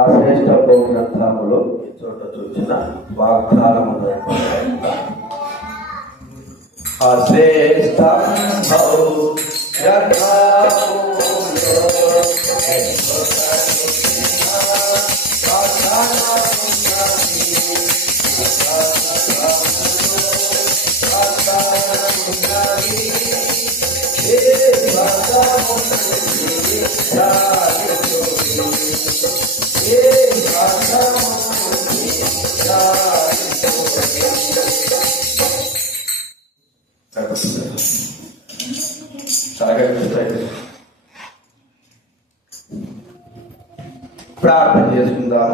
ఆ శ్రేష్ఠ గ్రంథములో చోట చూసిన వాగ్దానం ఆ శ్రేష్ఠ ప్రార్థన చేసుకుందాం.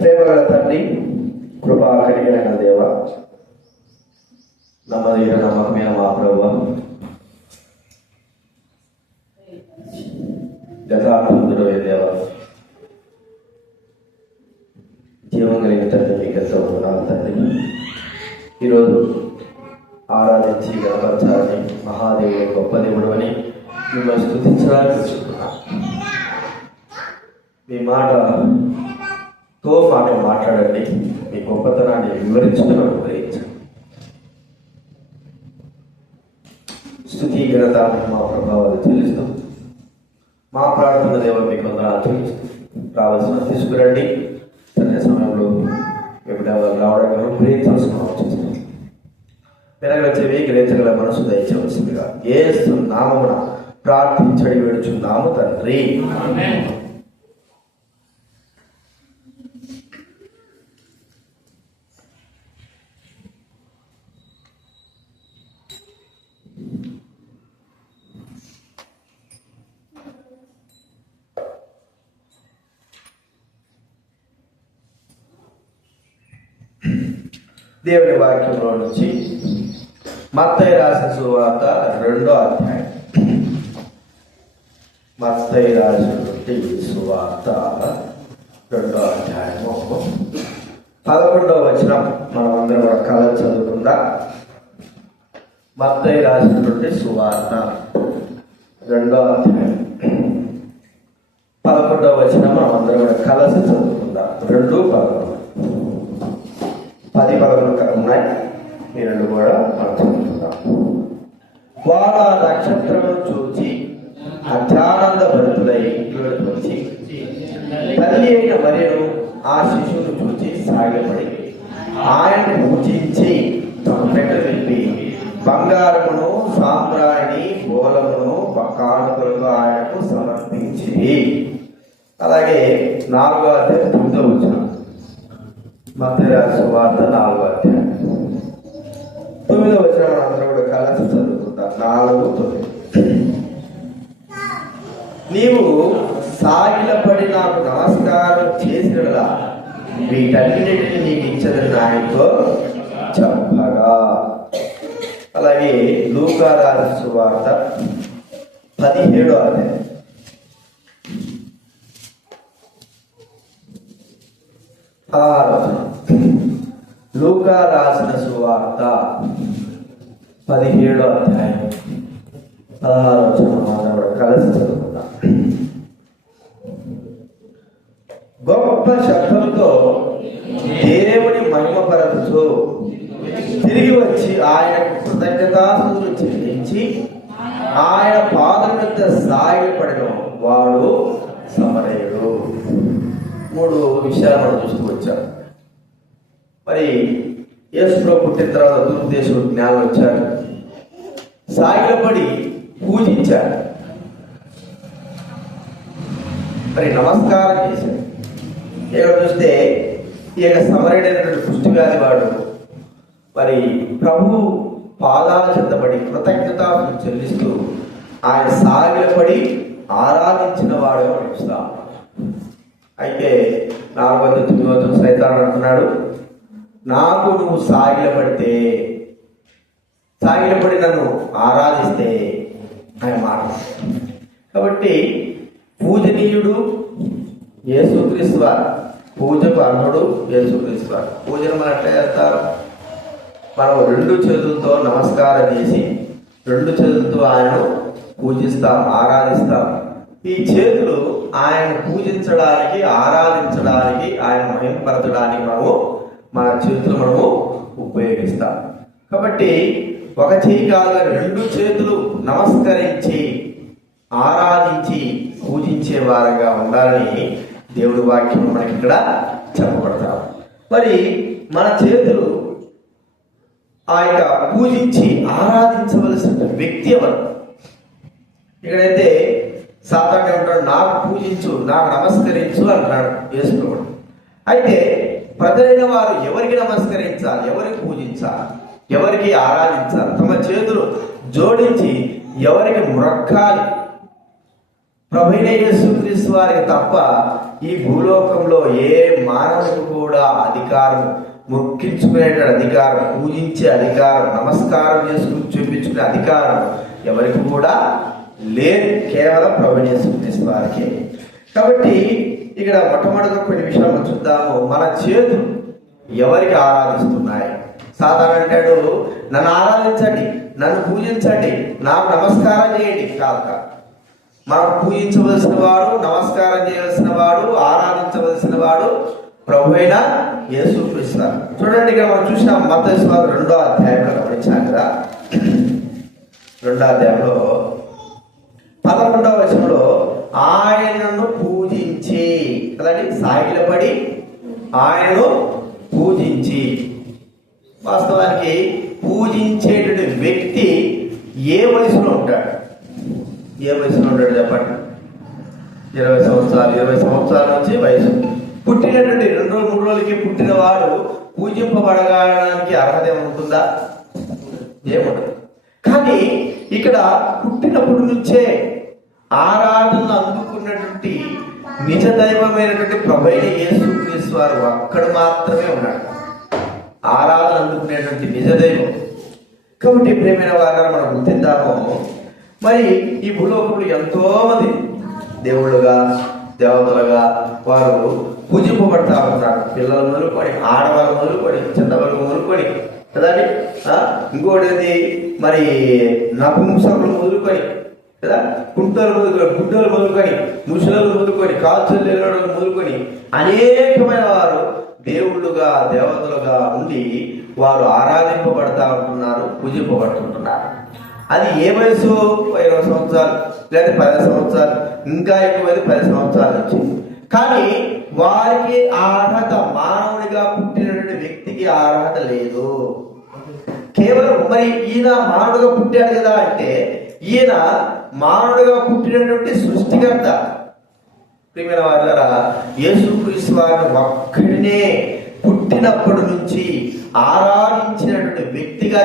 ప్రేమగల తండ్రి, కృపా కలిగిన దేవ, నమ్మదగిన నమ్మకమైన మా ప్రభువా, యథార్థుడు దేవ, జీవం కలిగిన తండ్రి, మీకు ఎంతో వందనాలు తండ్రి. ఈరోజు ఆరాధించి గణపరచాలని, మహాదేవుడు గొప్ప దేవుడు అని మిమ్మల్ని స్తుతించడానికి వచ్చుకున్నాను. మీ మాటతో మాట్లాడండి, మీ గొప్పతనాన్ని వివరించుకుని అనుగ్రహించండి. స్తుతి ఘనత మా ప్రభావాలు చెల్లిస్తూ మా ప్రార్థన దేవుడు మీకు వందనాలు చెల్లిస్తూ రావాల్సిన తీసుకురండి. సరైన సమయంలో రావడానికి అనుగ్రహించాల్సిన పెరగలచేవి గ్రహించగల మనసు దయచేవలసిందిగా యేసు నామమున ప్రార్థించడి వేడుచున్నాము తండ్రి. దేవుని వాక్యంలో నుంచి మత్తయి రాసిన సువార్త 2వ అధ్యాయం. మత్తయి రాసినటువంటి సువార్త 2వ అధ్యాయము 11వ వచనం మనం అందరం రకాల చదువుకుందా. మత్తయి రాసినటువంటి సువార్త 2వ అధ్యాయం 11వ వచనం మనం అందరం కలిసి చదువుకుందాం. 2:11 10-11 ఉన్నాయి. ఈ రెండు కూడా మనం చదువుకుందాం. వారు ఆ నక్షత్రము చూచి అత్యానంద భరితులై ఇంట్లోకి వచ్చి తల్లి అయిన మరియను ఆ శిశువును చూచి సాగిలపడి ఆయనను పూజించి తమ పెట్ట విప్పి బంగారమును, సాంబ్రాణి, బోలమును కానుకలుగా ఆయనకు సమర్పించి. అలాగే 4వ అధ్యాయం 9వ వచనం. మత్తయి రాసిన సువార్త 4వ అధ్యాయం 9వ వచనం అందరూ కూడా కలిసి చదువుకుంటాం. 4:9. నీవు సాగిలపడి నాకు నమస్కారం చేసినలా వీటన్నిటిని నీకు ఇచ్చదని ఆయనతో చెప్పగా. అలాగే లూకా రాసిన సువార్త 17వ అధ్యాయం 6వ వచనం. లూకా రాసిన సువార్త 17వ అధ్యాయం 16వ వచనం మనం కలిసి చదువుకుందాం. గొప్ప శబ్దంతో దేవుని మహిమపరచుతూ తిరిగి వచ్చి ఆయనకు కృతజ్ఞతాస్తుతులు చెల్లించి ఆయన పాదం మీద సాగిలపడిన వాడు సమరయుడు. 3 విషయాలు మనం చూస్తూ వచ్చారు. మరి యేసులో పుట్టిన తర్వాత దుర్దేశుడు జ్ఞానం వచ్చారు, సాగిలపడి పూజించారు, మరి నమస్కారం చేశారు. ఇక్కడ చూస్తే ఈ యొక్క సమరయుడైనటువంటి పుష్టివ్యాధి వాడు మరి ప్రభు పాదాల చెందబడి కృతజ్ఞతలు చెల్లిస్తూ ఆయన సాగిలపడి ఆరాధించిన వాడు అనిపిస్తాం. అయితే 4:9 సైతాను అంటున్నాడు, నాకు నువ్వు సాగిలపడి నన్ను ఆరాధిస్తే ఆయన మాట. కాబట్టి పూజనీయుడు యేసుక్రీస్తు వారు, పూజకు అర్హుడు యేసుక్రీస్తు వారు. పూజను మనం ఎట్లా చేస్తారు? మనం రెండు చేతులతో నమస్కారం చేసి రెండు చేతులతో ఆయనను పూజిస్తాం, ఆరాధిస్తాం. ఈ చేతులు ఆయన పూజించడానికి, ఆరాధించడానికి, ఆయన మహిమపరచడానికి మన చేతులు మనము ఉపయోగిస్తాం. కాబట్టి ఒక చేయి కాదు, రెండు చేతులు నమస్కరించి ఆరాధించి పూజించే వారంగా ఉండాలని దేవుడి వాక్యం మనకి ఇక్కడ చెప్పబడతాం. మరి మన చేతులు ఆ యొక్క పూజించి ఆరాధించవలసిన వ్యక్తి ఎవరు? ఇక్కడైతే సాధారణంగా ఉంటాడు, నాకు పూజించు, నాకు నమస్కరించు అంటున్నాడు యేసు ప్రభువు. అయితే ప్రజలైన వారు ఎవరికి నమస్కరించాలి, ఎవరికి పూజించాలి, ఎవరికి ఆరాధించాలి? తమ చేతులు జోడించి ఎవరికి మొక్కాలి? ప్రభువైన యేసుక్రీస్తు వారికి తప్ప ఈ భూలోకంలో ఏ మానవుడికి కూడా అధికారం, మొక్కించుకునే అధికారం, పూజించే అధికారం, నమస్కారం చేసుకుని చూపించుకునే అధికారం ఎవరికి కూడా లేదు, కేవలం ప్రభువైన యేసుక్రీస్తు వారికి. కాబట్టి ఇక్కడ మొట్టమొదటిగా కొన్ని విషయాలు చూద్దాము. మన చేతులు ఎవరికి ఆరాధిస్తున్నాయి? సాధారణ అంటాడు, నన్ను ఆరాధించండి, నన్ను పూజించండి, నాకు నమస్కారం చేయండి. కాదు, మనం పూజించవలసిన వాడు, నమస్కారం చేయవలసిన వాడు, ఆరాధించవలసిన వాడు ప్రభువైన యేసుక్రీస్తు. చూడండి, ఇక్కడ మనం చూసిన మత్తయి సువార్త 2వ అధ్యాయంలో గమనించాం కదా. 2వ అధ్యాయంలో 11వ వచనంలో ఆయనను పూజించి కదండి, సాగిలపడి ఆయనను పూజించి. వాస్తవానికి పూజించేటువంటి వ్యక్తి ఏ వయసులో ఉంటాడు? ఏ వయసులో ఉంటాడు చెప్పండి? 20 సంవత్సరాలు, 20 సంవత్సరాల నుంచి వయసు. పుట్టినటువంటి 2 రోజులు 3 రోజులకి పుట్టిన వాడు పూజింపబడడానికి అర్హత ఏముంటుందా? ఏముండదు. కానీ ఇక్కడ పుట్టినప్పటి నుంచే ఆరాధన అందుకున్నటువంటి నిజ దైవమైనటువంటి ప్రభువైన యేసుక్రీస్తు వారు అక్కడ మాత్రమే ఉన్నాడు, ఆరాధన అందుకునేటువంటి నిజ దైవం. కాబట్టి ప్రియమైన వారిని మనం గుర్తిద్దాము. మరి ఈ భూలోకంలో ఎంతో మంది దేవుళ్ళుగా, దేవతలుగా వారు పూజింపబడతా ఉన్నారు. పిల్లలు మొదలుకొని, ఆడవాళ్ళు మొదలుకొని, చిన్నవాళ్ళు మొదలుకొని కదండి. ఇంకోటి మరి నపుంసకులు మొదలుకొని కదా, కుంటలు మొదలుకొని, గుడ్డలు మొదలుకొని, ముసలు మొదలుకొని, కాల్చలు లేని మొదలుకొని అనేకమైన వారు దేవుళ్ళుగా, దేవతలుగా ఉండి వారు ఆరాధింపబడతా ఉంటున్నారు, పూజింపబడుతుంటున్నారు. అది ఏ వయసు? 20 సంవత్సరాలు లేదా 10 సంవత్సరాలు, ఇంకా ఎక్కువైతే 10 సంవత్సరాలు వచ్చింది. కానీ వారికి ఆ అర్హత, మానవుడిగా పుట్టినటువంటి వ్యక్తికి ఆ అర్హత లేదు. కేవలం మరి ఈయన మానవుడిగా పుట్టాడు కదా అంటే, ఈయన మానవుడిగా పుట్టినటువంటి సృష్టికర్త. ప్రియమైన వారులారా, యేసుక్రీస్తు వారిని ఒక్కడినే పుట్టినప్పటి నుంచి ఆరాధించినటువంటి వ్యక్తిగా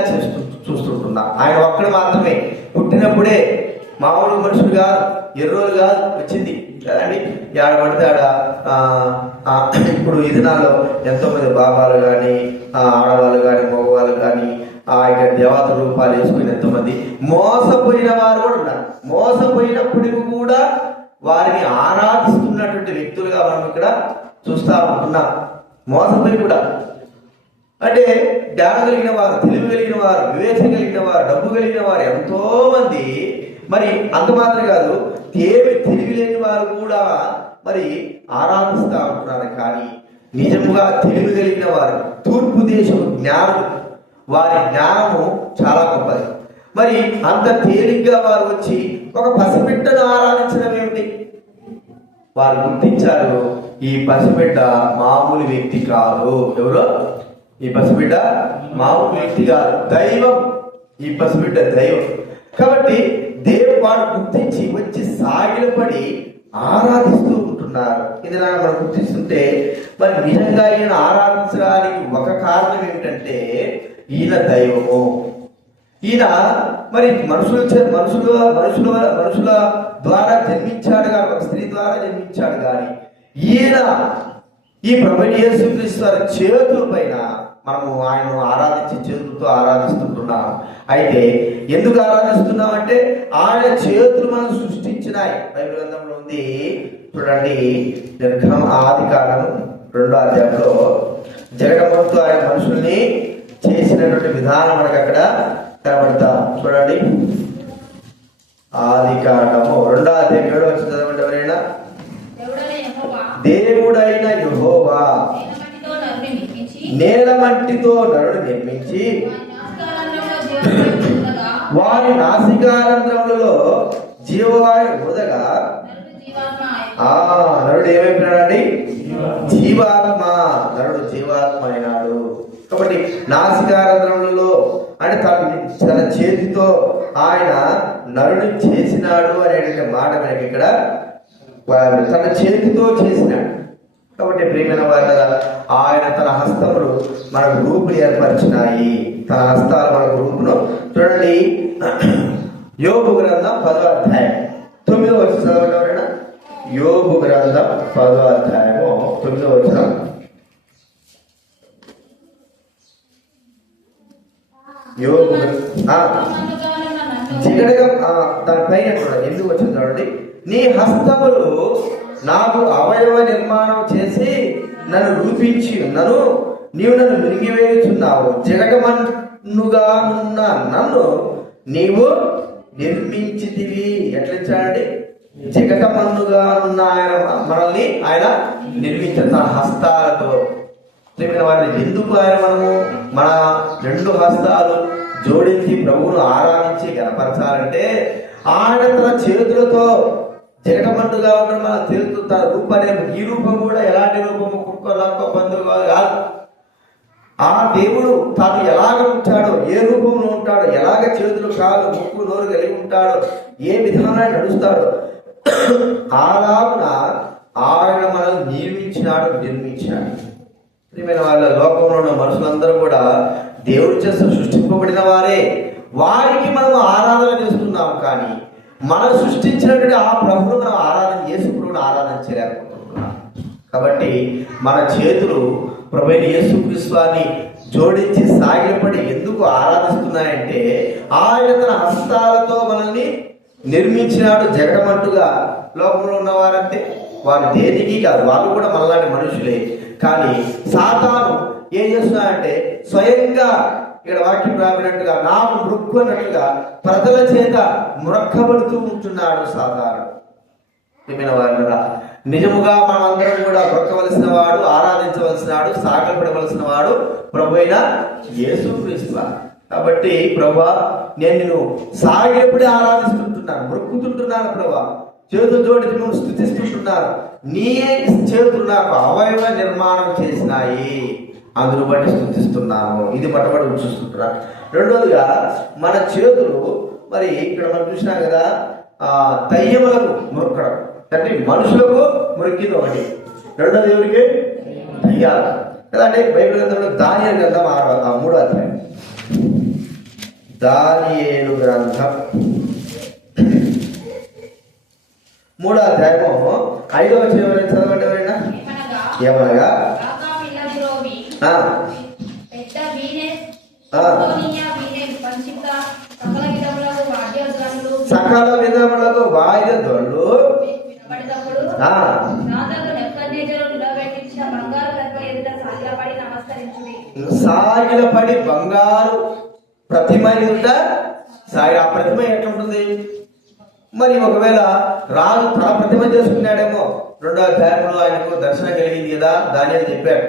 చూస్తుంటున్నా. ఆయన ఒక్కడు మాత్రమే. పుట్టినప్పుడే మామూలు మనుషులు కాదు, ఎర్రోలు కాదు వచ్చింది కదండి. పడితే ఇప్పుడు ఈ దినాల్లో ఎంతో మంది బాబాలు కానీ, ఆడవాళ్ళు కానీ, మగవాళ్ళు కానీ ఆ యొక్క దేవత రూపాలు వేసుకుని ఎంతోమంది మోసపోయిన వారు కూడా ఉన్నారు. మోసపోయినప్పటికీ కూడా వారిని ఆరాధిస్తున్నటువంటి వ్యక్తులుగా మనం ఇక్కడ చూస్తా ఉంటున్నాం. మోసపోయి కూడా అంటే జ్ఞానం కలిగిన వారు, తెలివి కలిగిన వారు, వివేచన కలిగిన వారు, డబ్బు కలిగిన వారు ఎంతో మంది. మరి అంత మాత్రం కాదు, తెలివి లేని వారు కూడా మరి ఆరాధిస్తూ ఉంటున్నారు. కానీ నిజముగా తెలివి కలిగిన వారు, తూర్పు దేశం జ్ఞానం, వారి జ్ఞానము చాలా గొప్పది. మరి అంత తేలిగ్గా వారు వచ్చి ఒక పసిబిడ్డను ఆరాధించడం ఏమిటి? వారు గుర్తించారు, ఈ పసిబిడ్డ మామూలు వ్యక్తి కాదు. ఎవరో ఈ పసిబిడ్డ మామూలు వ్యక్తి కాదు, దైవం. ఈ పసిబిడ్డ దైవం. కాబట్టి దేవుడు వాడు గుర్తించి వచ్చి సాగిలపడి ఆరాధిస్తూ ఉంటున్నారు. ఇది మనం గుర్తిస్తుంటే మరి నిజంగా ఈయన ఆరాధించడానికి ఒక కారణం ఏమిటంటే ఈయన దైవము. ఈయన మరి మనుషుల ద్వారా జన్మించాడు కానీ, ఒక స్త్రీ ద్వారా జన్మించాడు కానీ, ఈయన ఈ ప్రభువైన యేసుక్రీస్తు వారి చేతుల పైన మనము ఆయన ఆరాధించి చేతులతో ఆరాధిస్తుంటున్నాం. అయితే ఎందుకు ఆరాధిస్తున్నాం అంటే ఆయన చేతులు మనం సృష్టించినాయి. బైబిల్ గ్రంథంలో ఉంది చూడండి, ఆదికాండం 2వ అధ్యాయంలో జరగబోతూ ఆయన మనుషుల్ని చేసినటువంటి విధానం మనకు అక్కడ కనబడతా. చూడండి, ఆది కాండము 2వ అధ్యాయం 7వ వచనం చదవండి ఎవరైనా. దేవుడైన యెహోవా నేల మట్టితో నరుడు నిర్మించి వారి నాసికారంధ్రములలో జీవవాయు ఊదగా నరుడు ఏమైపోయినాడండి? జీవాత్మ. నరుడు జీవాత్మ అయినాడు. కాబట్టి నాసికారంధ్రములలో అంటే తన చేతితో ఆయన నరుడు చేసినాడు అనేటువంటి మాట మనకి ఇక్కడ తన చేతితో చేసినాడు. కాబట్టి ప్రియమైన వారు, ఆయన తన హస్తములు మనకు రూపుని ఏర్పరిచినాయి. తన హస్తాలు మనకు రూపును. చూడండి, యోబు గ్రంథం 10వ అధ్యాయం 9వ వచనం చదవండి ఎవరైనా. యోబు గ్రంథం 10వ అధ్యాయము 9వ వచనం. యోబు జిగడగా దానిపైన ఎందుకు వచ్చింది చూడండి. నీ హస్తములు నాకు అవయవ నిర్మాణం చేసి నన్ను రూపించి ఉన్నను, నీవు నన్ను మిరిగివేయుచున్నావు. జగటమన్నుగా ఉన్న నన్ను నీవు నిర్మించితివి. ఎట్లా ఇచ్చాడండి? జగటమన్నుగా ఉన్న ఆయన మనల్ని ఆయన నిర్మించిన తన హస్తాలతో. వారిని ఎందుకు ఆయన మన 2 హస్తాలు జోడించి ప్రభువును ఆరాధించి గణపరచాలంటే ఆయన తన చేతులతో జగటమన్నుగా ఉన్న మన చేతులు తన రూపాన్ని, ఈ రూపం కూడా ఎలాంటి రూపము, కుక్కలక్క బంధువుగా కాదు. ఆ దేవుడు తాను ఎలాగ ఉంటాడో, ఏ రూపంలో ఉంటాడో, ఎలాగ చేతులు కాదు ముక్కు నోరు కలిగి ఉంటాడో, ఏ విధానాన్ని నడుస్తాడో అలాగున ఆయన మనల్ని నిర్మించాడు. ప్రియమైన వాళ్ళ, లోకంలో ఉన్న మనుషులందరూ కూడా దేవుడి చేత సృష్టింపబడిన వారే. వారికి మనం ఆరాధన చేస్తున్నాం, కానీ మనం సృష్టించినటువంటి ఆ ప్రభువును మనం ఆరాధన యేసు ప్రభువును ఆరాధన చేయలేకపోతున్నాం. కాబట్టి మన చేతులు ప్రభువైన యేసుక్రీస్తుని జోడించి సాగిలపడి ఎందుకు ఆరాధిస్తున్నాయంటే ఆయన తన హస్తాలతో మనల్ని నిర్మించినాడు. జగటమట్టుగా లోకంలో ఉన్నవారంటే వారు దేనికి కాదు, వాళ్ళు కూడా మనలాంటి మనుషులే. కానీ సాతాను ఏం చేస్తున్నాడంటే స్వయంగా ఇక్కడ వాక్యం రాబడినట్టుగా నాకు మృక్కు అన్నట్టుగా ప్రజల చేత మురక్కబడుతూ ఉంటున్నాడు సాతాను. ఏమైనా వారు నిజముగా మనందరం కూడా బ్రొక్కవలసిన వాడు, ఆరాధించవలసిన వాడు, సాగపడవలసిన వాడు ప్రభువైన యేసుక్రీస్తు. కాబట్టి ప్రభువా, నేను నిన్ను సాగినప్పుడే ఆరాధిస్తుంటున్నాను, మొక్కుతుంటున్నాను. ప్రభువా, చేతులు జోడించి నువ్వు స్తుతిస్తుంటున్నాను. నీ చేతులు నాకు అవయవ నిర్మాణం చేసినాయి, అందును బట్టి స్తుతిస్తున్నాను. ఇది మొట్టమొదటి చూస్తుంటున్నాను. రెండోదిగా మన చేతులు మరి ఇక్కడ మనం చూసినాం కదా, దయ్యములకు మురక్కడం అంటే మనుషులకు మురికింది ఒకటి. రెండోది ఎవరికి? దయ్యాలు కదా. అంటే బైబిల్ గ్రంథంలో దానియేలు గ్రంథం 3వ అధ్యాయం, దానియేలు గ్రంథం 3వ అధ్యాయము 5వ వచనం ఎవరైనా చదవండి ఎవరైనా. ఏమనగా సకల విధములకు వాయిద ధ్వనులు సాగిలపడి బంగారు ప్రతిమ ఎదుట సాగి. ఆ ప్రతిమ ఎట్లుంటుంది మరి? ఒకవేళ రాజు తన ప్రతిమ చేసుకున్నాడేమో. 2వ అధ్యాయంలో ఆయనకు దర్శనం కలిగింది కదా, దానియేలు చెప్పాడు.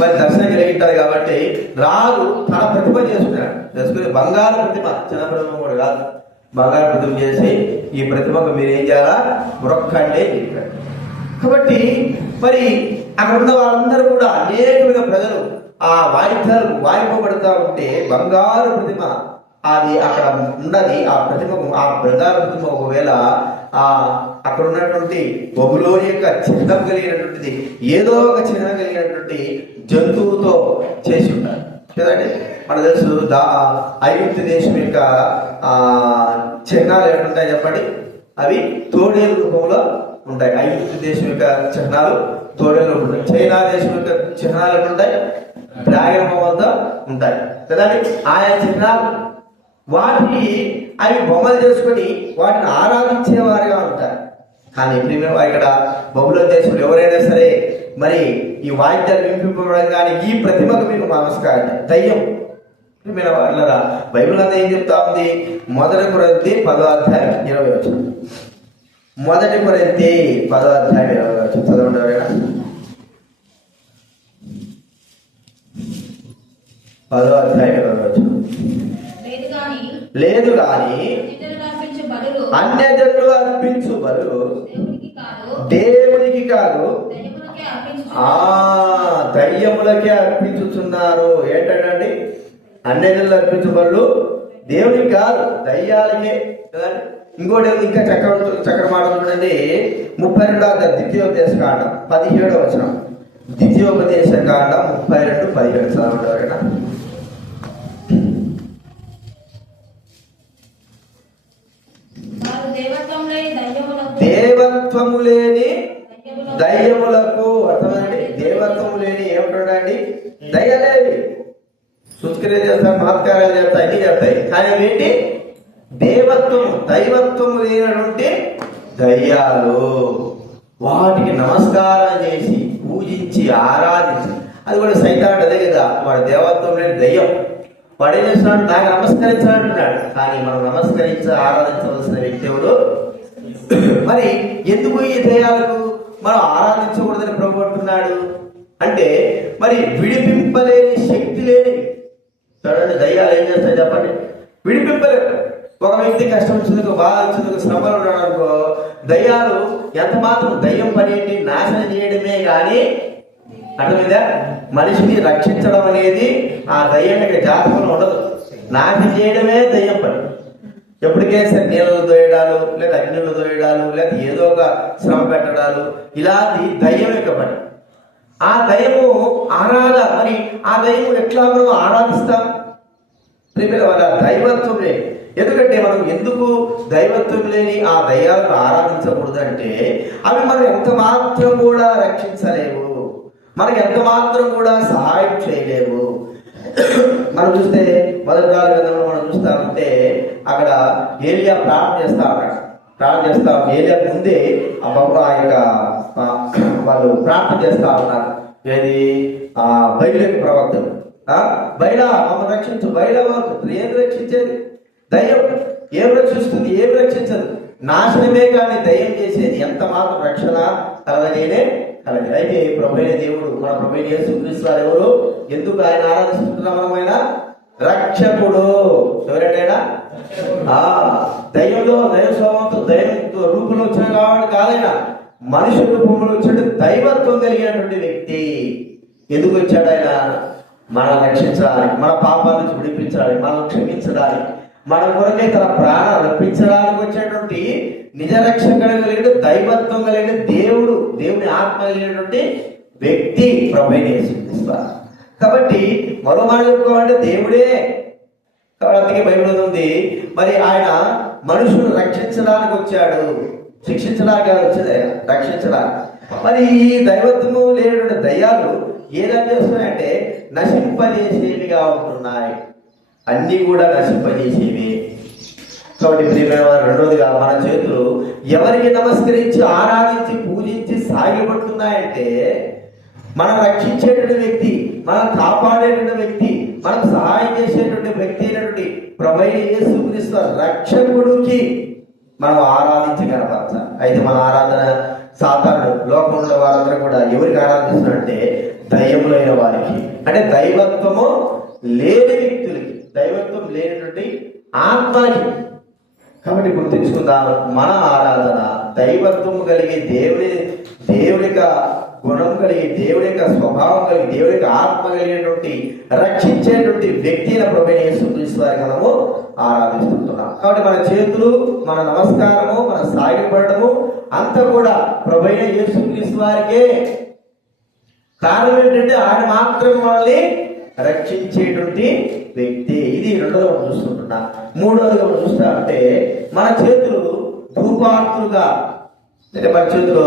మరి దర్శనం కలిగింటారు కాబట్టి రాజు తన ప్రతిమ చేసుకుని బంగారు ప్రతిమ, చిన్న ప్రతిమ కూడా కాదు, బంగారు ప్రతిమ చేసి ఈ ప్రతిమకు మీరు ఏం చేయాలా? మొక్కండి చెప్పాడు. కాబట్టి మరి అక్కడ ఉన్న వాళ్ళందరూ కూడా అనేకమైన ప్రజలు ఆ వాయిద్యాలు వాయింపబడుతూ ఉంటే బంగారు ప్రతిమ అది అక్కడ ఉన్నది. ఆ ప్రతిమకు, ఆ బంగారు ప్రతిమ ఒకవేళ అక్కడ ఉన్నటువంటి బబులోని యొక్క చిహ్నం కలిగినటువంటిది, ఏదో ఒక చిహ్నం కలిగినటువంటి జంతువుతో చేసి ఉంటారు కదండి. మన తెలుసు ఐగుప్తు దేశం యొక్క చిహ్నాలు ఎట్లుంటాయి చెప్పండి? అవి తోడేలు రూపంలో ఉంటాయి. ఐగుప్తు దేశం యొక్క చిహ్నాలు తోడేలు ఉంటాయి. చైనా దేశం యొక్క చిహ్నాలు ఎట్లుంటాయి? డ్రాగన్ బొమ్మలతో ఉంటాయి కదండి. ఆయా చిహ్నాలు వాటిని అవి బొమ్మలు చేసుకొని వాటిని ఆరాధించేవారుగా ఉంటారు. కానీ ఇక్కడ బబులోను దేశంలో ఎవరైనా సరే మరి ఈ వాయిద్యాలు వినిపింపబడం కానీ ఈ ప్రతిమకు మీకు నమస్కారం. దయ్యం మీరు వాళ్ళరా బైబిల్ అంతా ఏం చెప్తా ఉంది? 1 కొరింథీ 10:20. 1 కొరింథీ 10:20 చదవండి ఎవరైనా. 10:20. లేదు కానీ అన్యజనులు అర్పించు బలులు దేవునికి కాదు దయ్యములకే అర్పించుతున్నారు. ఏంటండి? అన్యజనులు అర్పించు బలులు దేవునికి కాదు, దయ్యాలకే. ఇంకోటి ఇంకా చక్రమాట చూడండి. 32 ద్వితీయోపదేశ కాండం 17వ వచనం. ద్వితీయోపదేశ కాండం 32:17 చదవండి ఎవరైనా. దేవత్వము లేని దయ్యములకు అర్థమండి. దేవత్వము లేని ఏమిటండి? దయ్యాలేవి సూచక్రియలు చేస్తాయి, మహత్కార్యాలు చేస్తాయి, అన్ని చేస్తాయి. కానీ ఏంటి? దేవత్వము దైవత్వము లేనటువంటి దయ్యాలు. వాటికి నమస్కారం చేసి పూజించి ఆరాధించి, అది కూడా సైతాన్ అదే కదా, వాడు దేవత్వం లేని దయ్యం. వాడు ఏం చేస్తున్నాడు? నాకు నమస్కరించాలంటున్నాడు. కానీ మనం నమస్కరించి ఆరాధించవలసిన వ్యక్తి ఎవడు? మరి ఎందుకు ఈ దయ్యాలకు మనం ఆరాధించకూడదని ప్రభు అంటున్నాడు అంటే, మరి విడిపింపలేని శక్తి లేని చూడండి. దయ్యాలు ఏం చేస్తాయి చెప్పండి? విడిపింపలేరు. ఒక వ్యక్తి కష్టం వచ్చింది, బాధ వచ్చింది, శ్రమలు ఉన్నాడు అనుకో, దయ్యాలు ఎంత మాత్రం దయ్యం పని ఏంటి? నాశనం చేయడమే కానీ అర్థమైందా? మనిషిని రక్షించడం అనేది ఆ దయ్యం యొక్క జాతకంలో ఉండదు. నాశనం చేయడమే దయ్యం పని. ఎప్పటికైనా నీళ్ళు దోయడాలు, లేదా అగ్నిళ్ళు దోయడాలు, లేదా ఏదో ఒక శ్రమ పెట్టడాలు, ఇలాంటి దయ్యం యొక్క పని. ఆ దయ్యము మరి ఆ దయ్యము ఎట్లా మనం ఆరాధిస్తాం? వాళ్ళ దైవత్వం లేని. ఎందుకంటే మనం ఎందుకు దైవత్వం లేని ఆ దయ్యాలను ఆరాధించకూడదు అంటే, అవి మనం ఎంత మాత్రం కూడా రక్షించలేవు, మనకి ఎంత మాత్రం కూడా సహాయం చేయలేవు. మనం చూస్తే 1 గ్రంథంలో మనం చూస్తామంటే అక్కడ ఏలియా ప్రార్థన చేస్తా ఏలియా ముందే ఆ యొక్క వాళ్ళు ప్రార్థన చేస్తా ఉన్నారు. ఏది? బైబిల్ ప్రవక్తలు బయలా మమ్మల్ని రక్షించు, బయలా ఏం రక్షించేది? దయ్యం. ఏం రక్షిస్తుంది? ఏం రక్షించదు, నాశనమే కానీ దయ్యం చేసేది ఎంత మాత్రం రక్షణ కలగనే కలగ. అయితే ప్రభువైన దేవుడు, మన ప్రభువైన యేసుక్రీస్తు వారు ఎవరు? ఎందుకు ఆయన ఆరాధిస్తున్నాం? మనమైన రక్షకుడు. ఎవరైనా దయ్యంలో దైవ స్వభావంతో దైవ రూపంలో వచ్చిన కాబట్టి కాదైనా మనిషి రూపంలో వచ్చాడు. దైవత్వం కలిగినటువంటి వ్యక్తి. ఎందుకు వచ్చాడు? ఆయన మనం రక్షించడానికి, మన పాపాల నుంచి విడిపించడానికి, మనం క్షమించడానికి, మన కొరకే తన ప్రాణం రప్పించడానికి వచ్చేటువంటి నిజ రక్షణ కలిగిన దైవత్వం కలిగిన దేవుడు, దేవుని ఆత్మ కలిగినటువంటి వ్యక్తి ప్రభువైన యేసుక్రీస్తు. కాబట్టి మరో మాట చెప్పుకోవాలంటే దేవుడే. కాబట్టి అందుకే బైబిల్ ఉంది, మరి ఆయన మనుషులను రక్షించడానికి వచ్చాడు, శిక్షించడానికి వచ్చేది, రక్షించడానికి. మరి ఈ దైవత్వము లేనటువంటి దయ్యాలు ఏదైనా చేస్తున్నాయంటే నశింపజేసేవిగా ఉంటున్నాయి. అన్ని కూడా నశింపజేసేవి. కాబట్టి రెండోదిగా మన చేతులు ఎవరికి నమస్కరించి ఆరాధించి పూజించి సాగిపడుతున్నాయంటే, మనం రక్షించేటువంటి వ్యక్తి, మనం కాపాడేటువంటి వ్యక్తి, మనకు సహాయం చేసేటువంటి వ్యక్తి అయినటువంటి ప్రభువైన యేసుక్రీస్తు రక్షకుడికి మనం ఆరాధించి కనపరచాలి. అయితే మన ఆరాధన సాధారణ లోకంలో వారందరూ కూడా ఎవరికి ఆరాధిస్తున్నారంటే దయ్యములైన వారికి, అంటే దైవత్వము లేని వ్యక్తులకి, దైవత్వం లేనటువంటి ఆత్మకి. కాబట్టి గుర్తించుకుందాం, మన ఆరాధన దైవత్వం కలిగి దేవుని యొక్క గుణం కలిగి, దేవుని యొక్క స్వభావం కలిగి, దేవుని యొక్క ఆత్మ కలిగినటువంటి రక్షించేటువంటి వ్యక్తిని ప్రభువైన యేసుక్రీస్తు వారికి మనము ఆరాధిస్తున్నాం. కాబట్టి మన చేతులు, మన నమస్కారము, మన సాగిపడము అంతా కూడా ప్రభువైన యేసుక్రీస్తు వారికే. కారణం ఏంటంటే ఆయన మాత్రం మనల్ని రక్షించేటువంటి వ్యక్తి. ఇది రెండోది మనం చూస్తుంటున్నా. మూడోదిగా మనం చూస్తా అంటే మన చేతులు ధూపార్తులుగా, అంటే మన చేతిలో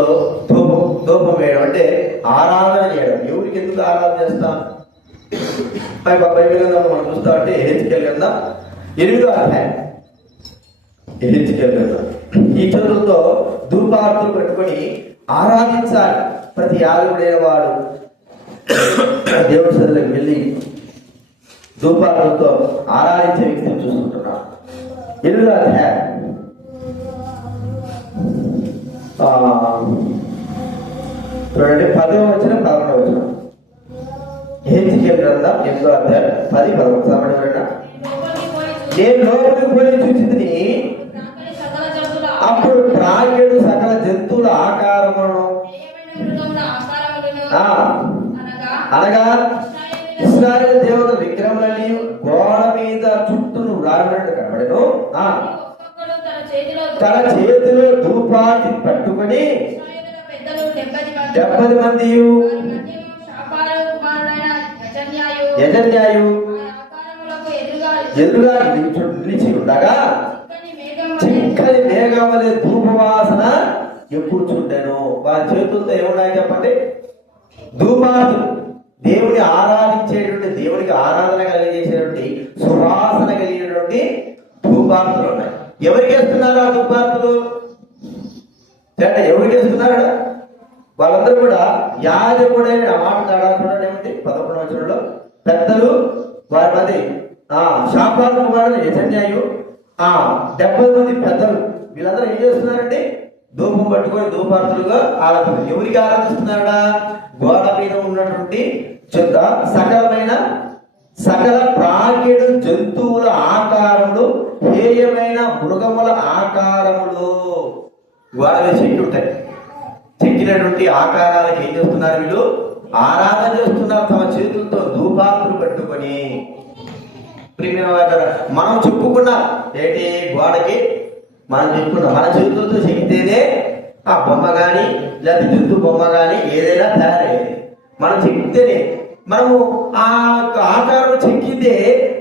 ధూపం వేయడం అంటే ఆరాధన చేయడం. ఎవరికి ఎందుకు ఆరాధన చేస్తాం? బైబిల్ మనం చూస్తా అంటే హెచ్కేల్ కింద 8వ అధ్యాయం, హెచ్కేల్ కింద ఈ చేతులతో ధూపార్తులు పెట్టుకొని ఆరాధించాలి. ప్రతి యాజకుడైన వాడు దేవుడి సన్నిధికి వెళ్ళి ధూపాలతో ఆరాధించే వ్యక్తిని చూస్తుంటున్నాం. 8వ అధ్యాయం చూడండి, 10వ వచనం 11వ వచనం. హెజ్కేలు గ్రంథం 8వ అధ్యాయం 10, 11. సమయంలో నేను లోపలికి పోయి చూచితిని, అప్పుడు త్రాగేడు సకల జంతువుల ఆకారమును అనగా ఇశ్రాయేలు దేవత విగ్రహములని గోడ మీద చుట్టూను వ్రాలినట్టు కనబడెను. తన చేతిలో ధూపాతి పట్టుకొని 70 మంది యజన్యాయు ఎదురుగా నిలిచి ఉండగా చిక్కని మేఘమలే ధూపవాసన ఎప్పుడు చుండెను. వారి చేతులతో ఏమున్నాయి చెప్పండి? ధూపాతులు. దేవుని ఆరాధించేటువంటి, దేవునికి ఆరాధన కలిగేసేటువంటి, సువాసన కలిగినటువంటి ధూపార్తులు ఉన్నాయి. ఎవరికి వేస్తున్నారు ఆ ధూపార్తులు? ఎవరికి వేస్తున్నారు? వాళ్ళందరూ కూడా యాజకుడైన మాట తేడా చూడండి ఏమిటి? 11వ వచనంలో పెద్దలు వారి మంది శాపాల కుమారుడు యజన్యాయు 70 మంది పెద్దలు వీళ్ళందరూ ఏం చేస్తున్నారండి? ధూపం పట్టుకొని ధూపార్తులుగా ఆరాధిస్తున్నారు. ఎవరికి ఆరాధిస్తున్నారా? గోడ మీద ఉన్నటువంటి సకల ప్రాణుడు జంతువుల ఆకారములు, హేయమైన మృగముల ఆకారములు గోడ మీద చెక్కి ఉంటాయి. చెక్కినటువంటి ఆకారాలకు ఏం చేస్తున్నారు? వీళ్ళు ఆరాధన చేస్తున్నారు తమ చేతులతో ధూపార్తులు పట్టుకొని. మనం చెప్పుకున్నాం ఏంటి? గోడకి మనం చెప్పుకున్నాం మన చేతులతో చెక్కితేనే ఆ బొమ్మ కానీ లేదా జంతు బొమ్మ కానీ ఏదైనా తయారయ్యేది. మనం చెక్కితేనే, మనము ఆ ఆకారం చెక్కితే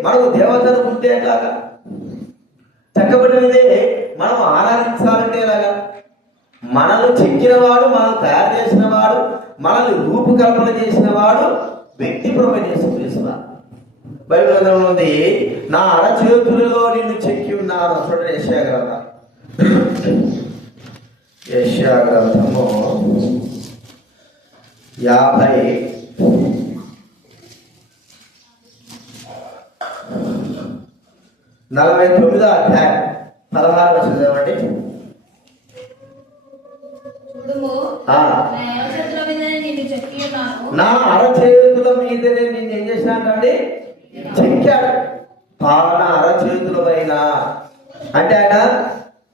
మనకు దేవతను ఉంటే ఎలాగా? చెక్కబడినదే మనం ఆరాధించాలంటే ఎలాగా? మనల్ని చెక్కినవాడు, మనల్ని తయారు చేసిన వాడు, మనల్ని రూపకల్పన చేసిన వాడు వ్యక్తి ప్రపంచేస్తున్నారు. బైబిల్ గ్రంథంలో ఉంది, నా అరచేతులలో నిన్ను చెక్కి ఉన్నాను. చూడండి యెషయా గ్రంథం 49వ అధ్యాయం 16వ వచనం చదవండి. నా అరచేతుల మీదనే నిన్ను ఏం చేసినాడండి? చెక్కాడు. నా అరచేతుల పైన అంటే ఆయన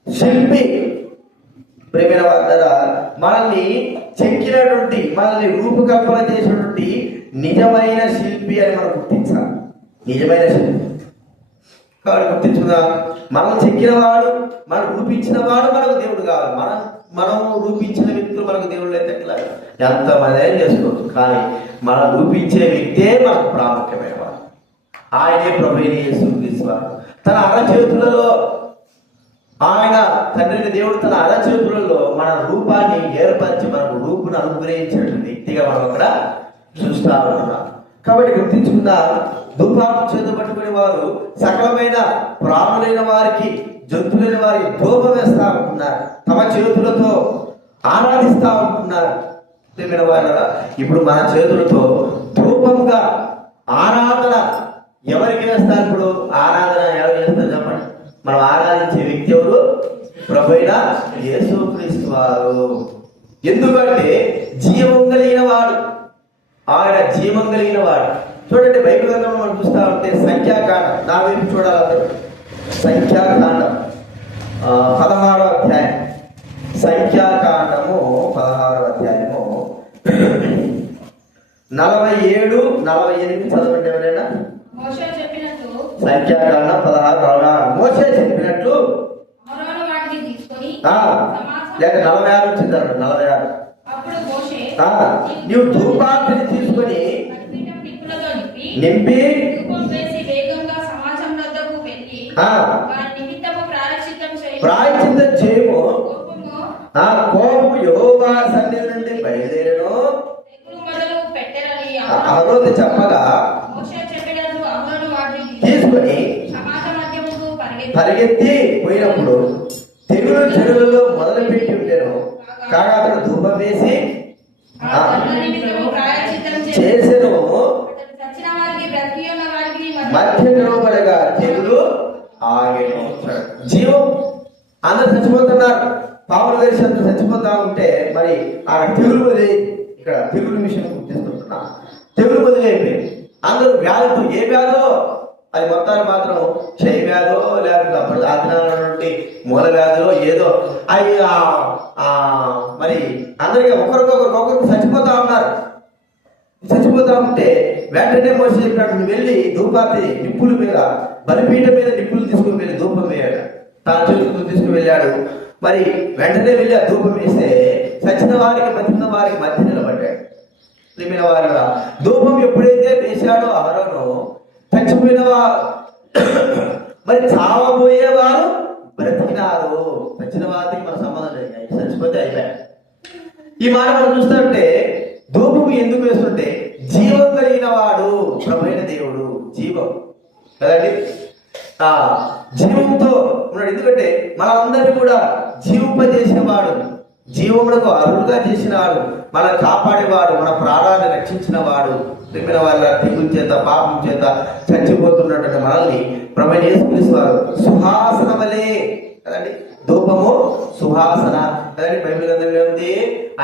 శిల్పి. ప్రేమైన వాళ్ళ మనల్ని చెక్కినటువంటి, మనల్ని రూపకల్పన చేసినటువంటి నిజమైన శిల్పి అని మనం గుర్తించాలి. నిజమైన శిల్పి కాబట్టి గుర్తించుకుందాం. మనం చెక్కిన వాడు, మనం రూపించిన వాడు మనకు దేవుడు కావాలి. మనం రూపించిన వ్యక్తులు మనకు దేవుళ్ళు అయితే ఎంతమంది అయినా చేసుకోవచ్చు. కానీ మనం రూపించే వ్యక్తే మనకు ప్రాముఖ్యమైన వాడు. ఆయనే ప్రభువైన యేసుక్రీస్తు వారు. తన అరచేతులలో ఆయన తండ్రిని దేవుడు తన అరచేతులలో మన రూపాన్ని ఏర్పరిచి మనకు రూపును అనుగ్రహించిన వ్యక్తిగా మనం అక్కడ చూస్తా ఉంటున్నాం. కాబట్టి గుర్తించుకున్న ధూపాలను చేతులు పట్టుకునే వారు సకలమైన ప్రాణులైన వారికి, జంతువులైన వారికి ధూపం వేస్తా ఉంటున్నారు. తమ చేతులతో ఆరాధిస్తా ఉంటున్నారు. ఇప్పుడు మన చేతులతో ధూపంగా ఆరాధన ఎవరికి వేస్తారు? ఇప్పుడు ఆరాధన ఎవరు చేస్తారు చెప్పండి? మనం ఆరాధించే వ్యక్తి ఎవరు? ప్రభువైన యేసుక్రీస్తు వారు. ఎందుకంటే జీవం కలిగిన వాడు, ఆయన జీవం కలిగిన వాడు. చూడండి బైబిల్ గ్రంథంలో మనం చూస్తా ఉంటే సంఖ్యాకాండం, నా వైపు చూడాలి. సంఖ్యాకాండం 16వ అధ్యాయం. సంఖ్యాకాండము 16వ అధ్యాయము 47, 48 చదవండి ఎవరైనా. సంఖ్యాకాండం 16:46. మోషే చెప్పినట్లు లేక 46 వచ్చిందాడు. 46 నీవు ధూపార్తిని తీసుకొని నింపి ప్రాయశ్చిత్తం చేయము. ఆ కోపము యెహోవా సన్నిధి నుండి బయలుదేరను అహరోను చెప్పగా తీసుకొని పరిగెత్తి పోయినప్పుడు తెగులు చెరువులలో మొదలు పెట్టి ఉంటాను. కాగా అతడు ధూపం వేసి చేసెను చచ్చిన వారికి బ్రతికి ఉన్న వారికి మధ్య నిలబడగా తెగులు ఆగెను. జీవం అందరు చచ్చిపోతున్నారు. పాములు వేసి అందరు చచ్చిపోతా ఉంటే మరి ఆ తెగులు వదిలే, ఇక్కడ తెగులు విషయం గుర్తిస్తున్నా, తెగులు వదిలేపోయింది. అందరూ వ్యాధులు, ఏ వ్యాధో అది మొత్తాన్ని మాత్రం క్షయ వ్యాధో లేకపోతే అప్పుడు ఆదినాటి మూల వ్యాధులో ఏదో అవి మరి అందరికీ ఒకరికి చచ్చిపోతా ఉన్నారు. చచ్చిపోతా ఉంటే వెంటనే మోసి చెప్పినట్టు వెళ్ళి ధూపార్తి నిప్పుల మీద, బలిపీఠ మీద నిప్పులు తీసుకుని వెళ్ళి ధూపం వేయాడు. తన చేతులతో తీసుకుని వెళ్ళాడు. మరి వెంటనే వెళ్ళి ఆ ధూపం వేస్తే చచ్చిన వారికి బతికిన వారికి మధ్య నిలబడ్డాడు. ప్రియమైన వారి ధూపం ఎప్పుడైతే వేశాడో అహరోను, చచ్చిపోయిన మరి చావబోయేవారు బ్రతికినారు. చచ్చిన వారికి మన సంబంధం లేదు, చచ్చిపోతే అయిపోయారు. ఈ మాట మనం చూస్తుంటే ధూపం ఎందుకు వేస్తుంటే జీవం కలిగిన వాడు ప్రభువైన దేవుడు, జీవం కదండి, జీవంతో ఉన్నాడు. ఎందుకంటే మనందరినీ కూడా జీవింపజేసిన వాడు, జీవములకు అర్హులుగా చేసిన వాడు, మన కాపాడేవాడు, మన ప్రాణాన్ని రక్షించిన వాడు. ప్రియమైన వాళ్ళ తెగుల చేత పాపం చేత చచ్చిపోతున్నటువంటి మనల్ని ప్రభువైన యేసుక్రీస్తు వారు సుహాసన వలె కదండి, ధూపము సుహాసన కదండి. బైబిల్ గ్రంథంలో ఉంది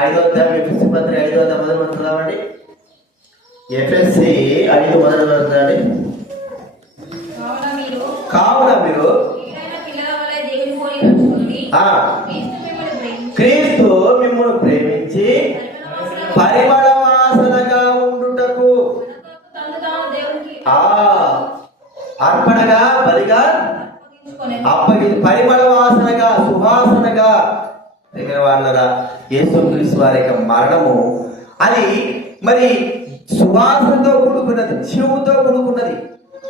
5వ అధ్యాయం ఎఫెసీ పత్రిక 5వ అధ్యాయం మొదలు పడుతున్నామండి. ఎఫెసీ 5 మొదలు పడుతుందండి. కావున మీరు క్రీస్తు మిమ్మల్ని ప్రేమించి పరిమళ వాసనగా ఉండుటకు అర్పణగా బలిగా పరిమళ వాసనగా సువాసనగా వాళ్ళగా యేసుక్రీస్తు వారి యొక్క మరణము అది మరి సువాసనతో కూడుకున్నది, జీవముతో కూడుకున్నది.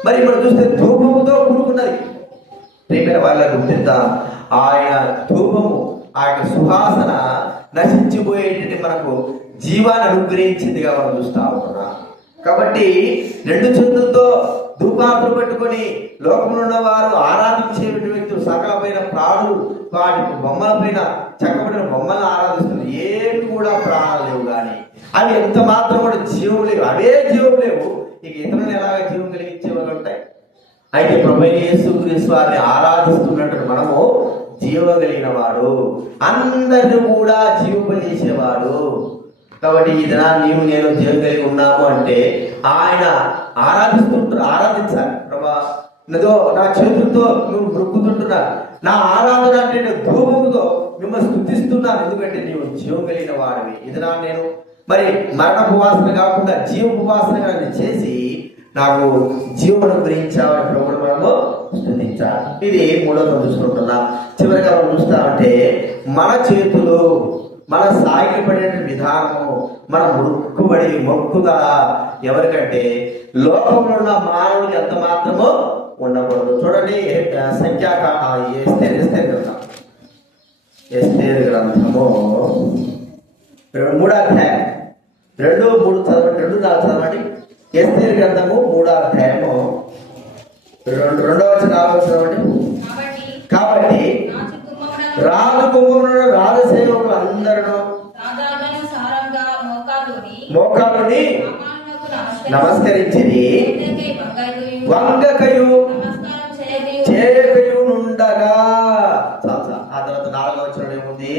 మరి మనం చూస్తే ధూపముతో కూడుకున్నది. ప్రియమైన వాళ్ళ గుర్తిద్దాం, ఆయన ధూపము, ఆయన సువాసన నశించిపోయేటువంటి మనకు జీవాన్ని అనుగ్రహించిందిగా మనం చూస్తా ఉన్నాం. కాబట్టి 2 చేతులతో ధూపాత్రులు పట్టుకొని లోకంలో ఉన్న వారు ఆరాధించే వ్యక్తులు, సకలమైన ప్రాణులు వాటి బొమ్మల పైన చెక్కబడిన బొమ్మలను ఆరాధిస్తుంది. ఏమి కూడా ప్రాణాలు లేవు, కానీ అవి ఎంత మాత్రం కూడా జీవం లేవు. అవే జీవం లేవు, ఇక ఇతరులను ఎలాగ జీవం కలిగించేవాళ్ళు ఉంటాయి. అయితే ప్రభువైన యేసుక్రీస్తు వారిని ఆరాధిస్తున్నట్టు మనము జీవం కలిగిన వాడు, అందరిని కూడా జీవింపజేసేవాడు. కాబట్టి ఈ దినాన్ని నీవు నేను జీవం కలిగి ఉన్నాము అంటే ఆయన ఆరాధించాలి. ప్రభా నదో నా చేతులతో నువ్వు మొక్కుతుంటున్నా, నా ఆరాధన అంటే నేను ధూపముతో మిమ్మల్ని స్తుతిస్తున్నాను, ఎందుకంటే నీవు జీవం కలిగిన వాడివి. ఈ దినాన్ని నేను మరి మరణోపవాసన కాకుండా జీవోపవాసనగా చేసి నాకు జీవనం గురించామని ప్రభువును మనము స్తుతించాలి. ఇది 3వ చూసుకుంటున్నాం. చివరిగా మనం చూస్తామంటే మన చేతులు, మన సాగిపడే విధానము, మన మొక్కుదల ఎవరికంటే లోకంలో ఉన్న మానవుడికి ఎంత మాత్రమో ఉండకూడదు. చూడండి ఎస్తేరు గ్రంథము 3వ అధ్యాయం 2-3 చదవండి, 2-4 చదవండి. ఎస్తేరు గ్రంథము 3వ అధ్యాయము 2వ వచనం 4వ వచనం చదవండి. కాబట్టి రాజు కుంభములను రాజసేవకులు అందరూ మోకాలుని నమస్కరించింది, వంగకయు చేయకయు నుండగా. ఆ తర్వాత 4వ వచనం ఏముంది,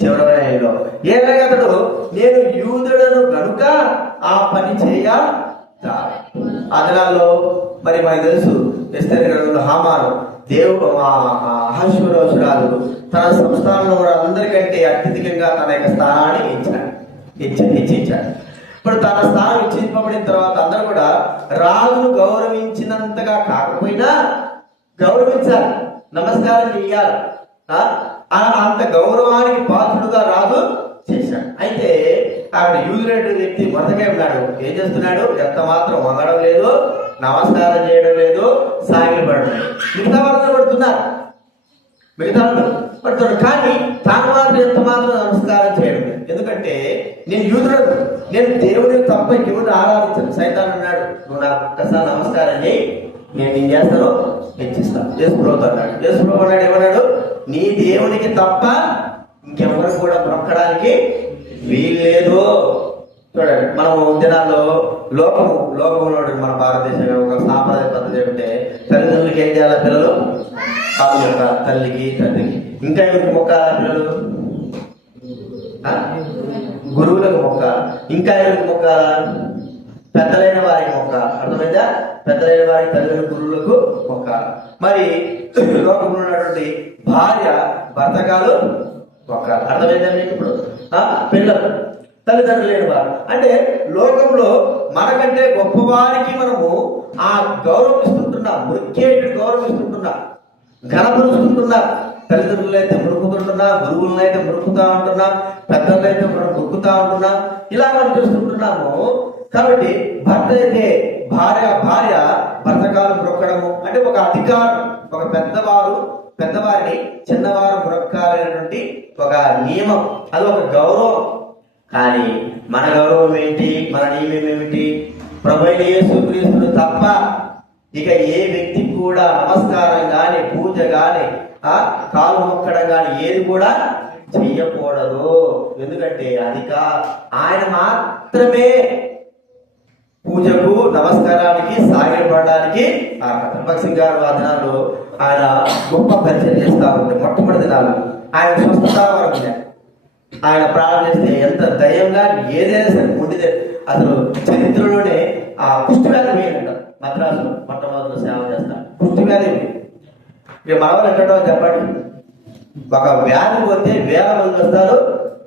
చివరిలో ఏదైనా అతడు నేను యూదుడను గనుక ఆ పని చేయ. ఆ దినాల్లో మరి మనకు తెలుసు ఎస్తేరు గ్రంథంలో హామాను దేవుడు అహష్వేరోషురాజు తన సంస్థానంలో కూడా అందరికంటే అత్యధికంగా తన యొక్క స్థానాన్ని హెచ్చించాడు. ఇప్పుడు తన స్థానం హెచ్చింపబడిన తర్వాత అందరూ కూడా రాజును గౌరవించినంతగా కాకపోయినా గౌరవించాలి, నమస్కారం చేయాలి. అంత గౌరవానికి పాత్రుడుగా రాజు చేశాడు. అయితే అక్కడ యూదుడైన వ్యక్తి మొదటగా ఉన్నాడు. ఏం చేస్తున్నాడు, ఎంత మాత్రం వంగడం లేదు, నమస్కారం చేయడం లేదు, సాగిపడడం లేదు. మిగతా వాళ్ళు పడుతున్నారు, కానీ తాను మాత్రం ఎంత మాత్రం నమస్కారం చేయడం లేదు. ఎందుకంటే నేను యూదుడు, నేను దేవుడిని తప్ప ఎవరిని ఆరాధించను. సైతాన్ అన్నాడు, నువ్వు నాకు ఒక్కసారి నమస్కారం చేయి, నేను ఏం చేస్తాను, హెచ్చిస్తాను. యేసుప్రభువు అన్నాడు. యేసుప్రభువు అన్నాడు, ఏమన్నాడు, నీ దేవునికి తప్ప ఇంకెవరు కూడా మొక్కడానికి వీల్లేదు. చూడండి, మనము దినాల్లో లోకంలో మన భారతదేశంలో ఒక సాంప్రదాయ పద్ధతి ఏమిటంటే తల్లిదండ్రులకి ఏం చేయాలి? పిల్లలు కాలు మొక్కాలి, తల్లికి తండ్రికి. ఇంకా ఎవరికి మొక్కాలి? పిల్లలు గురువులకు మొక్కాలి. ఇంకా ఎవరికి మొక్కాలా? పెద్దలైన వారికి మొక్కాలి. అర్థమైందా? పెద్దలైన వారికి, తల్లిదండ్రులు, గురువులకు మొక్కాలి. మరి లోకంలో ఉన్నటువంటి భార్య భర్తకాలు మొక్కాలి. అర్థమైందా మీకు? ఇప్పుడు పిల్లలు తల్లిదండ్రులు లేని వారు అంటే లోకంలో మనకంటే గొప్పవారికి మనము ఆ గౌరవిస్తుంటున్నాం, మృక్కేటి గౌరవిస్తుంటున్నాం, ఘనపరుస్తుంటున్నా. తల్లిదండ్రులు అయితే మృక్కుతుంటున్నా, గురువులను అయితే మృక్కుతా ఉంటున్నాం, పెద్దలు అయితే మనం మృక్కుతా ఉంటున్నాం. ఇలా మనం చూస్తుంటున్నాము. కాబట్టి భర్త అయితే భార్య భర్తకాలు మొక్కడము అంటే ఒక అధికారం, ఒక పెద్దవారిని చిన్నవారు మొక్కాలనేటువంటి ఒక నియమం, అది ఒక గౌరవం. కానీ మన గౌరవం ఏంటి? మన నియమం ఏమిటి? ప్రభువైన యేసుక్రీస్తుడు తప్ప ఇక ఏ వ్యక్తి కూడా నమస్కారం గాని, పూజ గాని, కాలు మొక్కడం గాని ఏది కూడా చెయ్యకూడదు. ఎందుకంటే ఆయన మాత్రమే పూజకు, నమస్కారానికి, సాగిపడడానికి సింగ్ గారి వాదనాలు ఆయన గొప్ప పరిచయం చేస్తా ఉంటే మొట్టమొదటి దినాలు ఆయన స్వస్థత వరకు ఆయన ప్రార్థన చేస్తే ఎంత దయంగా ఏదైనా సరే ఉండిదే. అసలు చరిత్రలోనే ఆ కుష్టి వ్యాధి పోయిందంట. మద్రాసు మొట్టమొదటి సేవ చేస్తాను. కుష్టి వ్యాధి ఇక మనవలు ఎక్కడో చెప్పండి, ఒక వ్యాధి పోతే వేల మంది వస్తారు.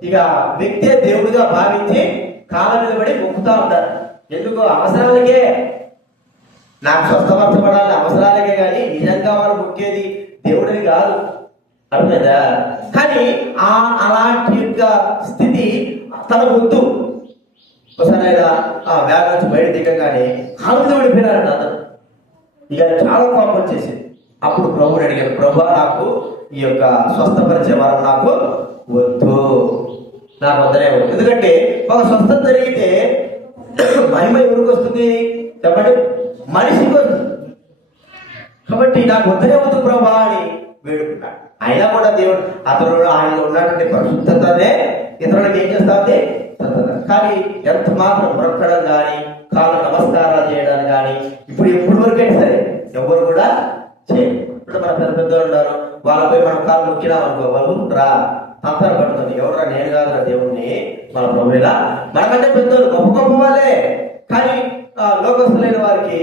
ఇక వ్యక్తే దేవుడిగా భావించి కాళ్ళ మీద పడి మొక్కుతా ఉంటారు. ఎందుకు? అవసరాలకే. నాకు స్వస్థపరచబడాలి అవసరాలకే, కానీ నిజంగా వారు మొక్కేది దేవుడిని కాదు. అర్థమైందా? కానీ అలాంటి యొక్క స్థితి తన వద్దు. ఒకసారి ఆయన వ్యాధి నుంచి బయట దిగగానే కాళ్ళతో పడిపోయినారంట అతను. ఇక చాలా కోపం వచ్చేసింది. అప్పుడు ప్రభుని అడిగారు, ప్రభు నాకు ఈ యొక్క స్వస్థపరిచే వారం నాకు వద్దు, నాకు వద్దనే వద్దు. ఎందుకంటే ఒక స్వస్థత జరిగితే మహిమ ఎవరికి వస్తుంది చెప్పండి? మనిషికి వస్తుంది. కాబట్టి నాకు వద్దనే వద్దు ప్రభా అని వేడుకున్నాడు. అయినా కూడా దేవుడు ఆయనలో ఉన్నటువంటి పరిశుద్ధతనే ఇతరులకు ఏం చేస్తా ఉంది? కానీ ఎంత మాత్రం మొక్కడం కానీ, కాళ్ళ నమస్కారాలు చేయడానికి కానీ ఎప్పుడు వరకైనా సరే ఎవరు కూడా చేయరు. ఇప్పుడు మన పెద్దలు ఉన్నారు, వాళ్ళపై మనం కాళ్ళు మొక్కినా అనుకో, వాళ్ళు అంతరం పడుతుంది. ఎవరా? నేను కాదురా దేవుణ్ణి, మన ప్రభువులా. మనకంటే పెద్దలు గొప్ప వాళ్ళే. కానీ లోకస్తులైన వారికి,